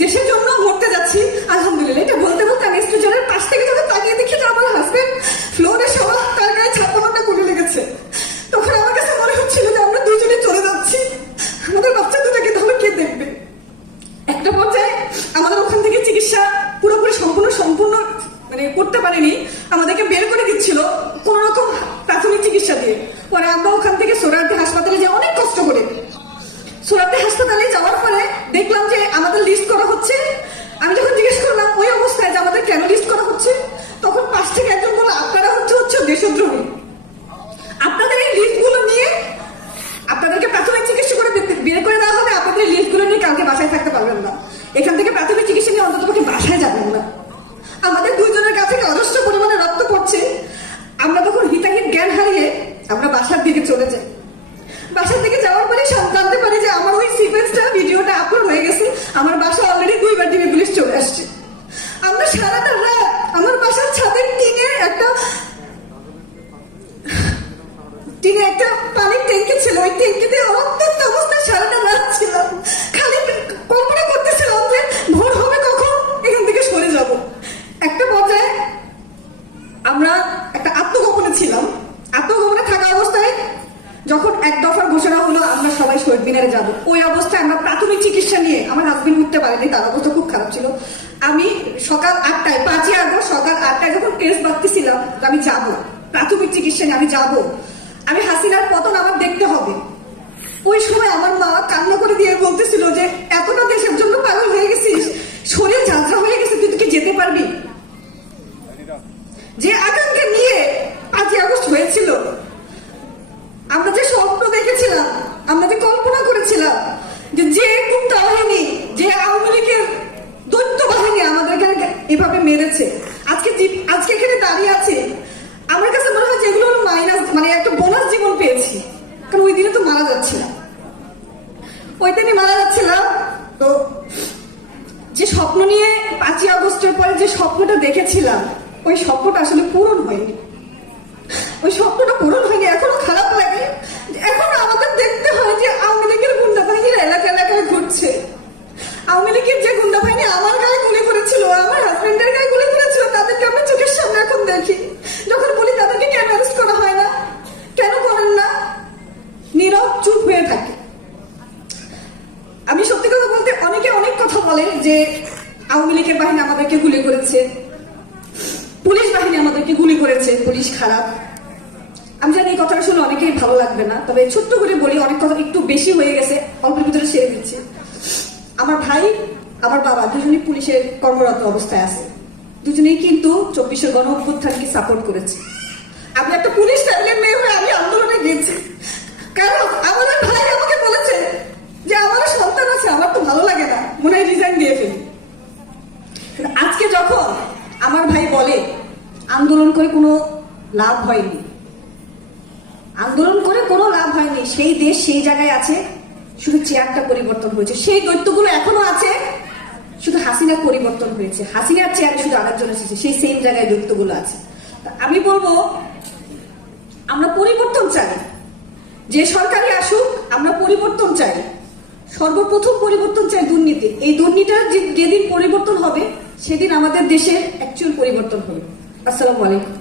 দেশের জন্য মরতে যাচ্ছি আলহামদুলিল্লাহ। এটা বলতে বলতে আমি স্টেশনের পাশ থেকে যখন তাকিয়ে দেখি যে আমার হাজবেন্ড ফ্লোরে শোয়া, তার গায়ে 56টা গুলি লেগেছে। তখন আমার কাছে মনে হচ্ছিল যে আমরা দুজনে চলে যাচ্ছি, আমাদের বাচ্চা দুটাকে তাহলে কে দেখবে। একটা পর্যায়ে আমাদের ওখান থেকে চিকিৎসা পুরোপুরি সম্পূর্ণ মানে করতে পারেনি, আমাদেরকে বের করে দিচ্ছিল কোন রকম প্রাথমিক চিকিৎসা দিয়ে। পরে আমরা ওখান থেকে সোহরাওয়ার্দী হাসপাতালে যাই অনেক কষ্ট করে। সোহরাওয়ার্দী হাসপাতালে যাওয়ার পরে দেখলাম যে আমাদের লিস্ট করা হচ্ছে। আমি যখন জিজ্ঞেস করলাম ওই অবস্থায় যে আমাদের কেন লিস্ট করা হচ্ছে, তখন পাশ থেকে একজন বলল আপনারা হচ্ছে দেশদ্রোহী, আপনাদের এই লিস্টগুলো নিয়ে আপনাদেরকে প্রাথমিক চিকিৎসা করে বের করে দেওয়া হবে, আপনাদের এই লিস্টগুলো নিয়ে কালকে বাসায় থাকতে পারবেন না, এখান থেকে প্রাথমিক চিকিৎসা নিয়ে অন্তত বাসায় যাবেন না। আমাদের দুইজনের কাছে অজস্র পরিমাণে রক্ত পড়ছে। আমরা তখন হিতাহিত জ্ঞান হারিয়ে আমরা বাসার দিকে চলে যাই। বাসার দিকে যাওয়ার পরে জানতে পারি যে আমার ওই সিকোয়েন্সটা ভিডিওটা আপলোড হয়ে গেছে, আমার বাসা অলরেডি 2বার টিভি পুলিশ চলে আসছে। আমরা সারাটা রাত আমার বাসার ছাদের টিনে একটা পানির ট্যাঙ্কি ছিল, ওই ট্যাঙ্কিতে অত্যন্ত অবস্থায় সারাটা রাত ছিলাম। খালি কল্পনা করতেছিলাম যে ভোর হবে কখন, এখান থেকে সরে যাব। একটা পর্যায়ে আমরা একটা আত্মগোপনে ছিলাম। আত্মগোপনে থাকা অবস্থায় যখন এক দফার ঘোষণা হলো আমরা সবাই শহীদ মিনারে যাব, ওই অবস্থায় আমরা প্রাথমিক চিকিৎসা নিয়ে, আমার হাজবেন্ড উঠতে পারেনি, তার অবস্থা খুব খারাপ ছিল। আমি সকাল 8টায় 5ই আগস্ট সকাল 8টায় যখন টেস্ট বাঁধতেছিলাম আমি যাব প্রাথমিক চিকিৎসা নিয়ে, আমি যাব, আমি হাসিনার পতন আমার দেখতে হবে। ওই সময় আমার মা কান্না করে দিয়ে বলতেছিল যে এতটা দেশের জন্য পাগল হয়ে গেছিস, শরীর ঝাঁঝরা হয়ে গেছে, তুই কি যেতে পারবি? যে আকাঙ্ক্ষা নিয়ে 5ই আগস্ট হয়েছিল, আমরা যে স্বপ্ন দেখেছিলাম, আমরা যে কল্পনা করেছিলাম যে কুত্তা বাহিনী, যে আওয়ামী লীগের দৈত্য বাহিনী আমাদেরকে এভাবে মেরেছে, আজকে এখানে দাঁড়িয়ে আছে, আমার কাছে মনে হয় যে এগুলো মাইনাস, মানে একটা বোনাস জীবন পেয়েছি। কারণ ওই দিনে তো মারা যাচ্ছিলাম, ওই দিনই মারা যাচ্ছিলাম। তো যে স্বপ্ন নিয়ে 5ই আগস্টের পরে যে স্বপ্নটা দেখেছিলাম, ওই স্বপ্নটা আসলে পূরণ হয়নি। ওই স্বপ্নটা পূরণ হয়নি, এখনো খারাপ লাগে। এখনো আমাদের দেখতে হয় যে আওয়ামী লীগের গুন্ডা বাহিনীরা এলাকায় ঘুরছে। আওয়ামী লীগের যে গুন্ডা বাহিনী আমার গায়ে গুলি করেছিল, আমার হাজবেন্ডের গায়ে গুলি করেছিল, তাদেরকে আমরা চোখের সামনে এখন দেখি। যখন বলি তাদেরকে কেন অ্যারেস্ট করা হয় না, কেন করেন না, নীরব চুপ হয়ে থাকে। আমি সত্যি কথা বলতে অনেকে অনেক কথা বলে যে আওয়ামী লীগের বাহিনী আমাদেরকে গুলি করেছে, পুলিশ বাহিনী আমাদেরকে গুলি করেছে, পুলিশ খারাপ। আমি জানি এই কথাটা শুনে অনেকেই ভালো লাগবে না, তবে ছোট্ট করে বলি, অনেক কথা একটু বেশি হয়ে গেছে, অল্পের ভিতরে সেরে দিচ্ছি। আমার ভাই আমার বাবা দুজনেই পুলিশের কর্মরত অবস্থায় আছে, দুজনেই কিন্তু 24-এর গণ অভ্যুত্থানকে সাপোর্ট করেছে। আমি একটা পুলিশ ফ্যামিলির মেয়ে হয়ে আমি আন্দোলনে গিয়েছি, কারণ আমাদের ভাই আমাকে বলেছে যে আমারও সন্তান আছে, আমার তো ভালো লাগে না, মনে হয় রিজাইন দিয়ে ফেলি। আজকে যখন আমার ভাই বলে আন্দোলন করে কোনো লাভ হয়নি, আন্দোলন করে কোনো লাভ হয়নি, সেই দেশ সেই জায়গায় আছে, শুধু চেয়ারটা পরিবর্তন হয়েছে, সেই দৈত্যগুলো এখনো আছে, শুধু হাসিনার পরিবর্তন হয়েছে, হাসিনার চেয়ারে শুধু আরেকজন এসেছে, সেই সেম জায়গায় দৈত্যগুলো আছে। আমি বলবো আমরা পরিবর্তন চাই, যে সরকারি আসুক আমরা পরিবর্তন চাই। সর্বপ্রথম পরিবর্তন চাই দুর্নীতি। এই দুর্নীতিটা যেদিন পরিবর্তন হবে সেদিন আমাদের দেশের অ্যাকচুয়াল পরিবর্তন হবে। আসসালামু আলাইকুম।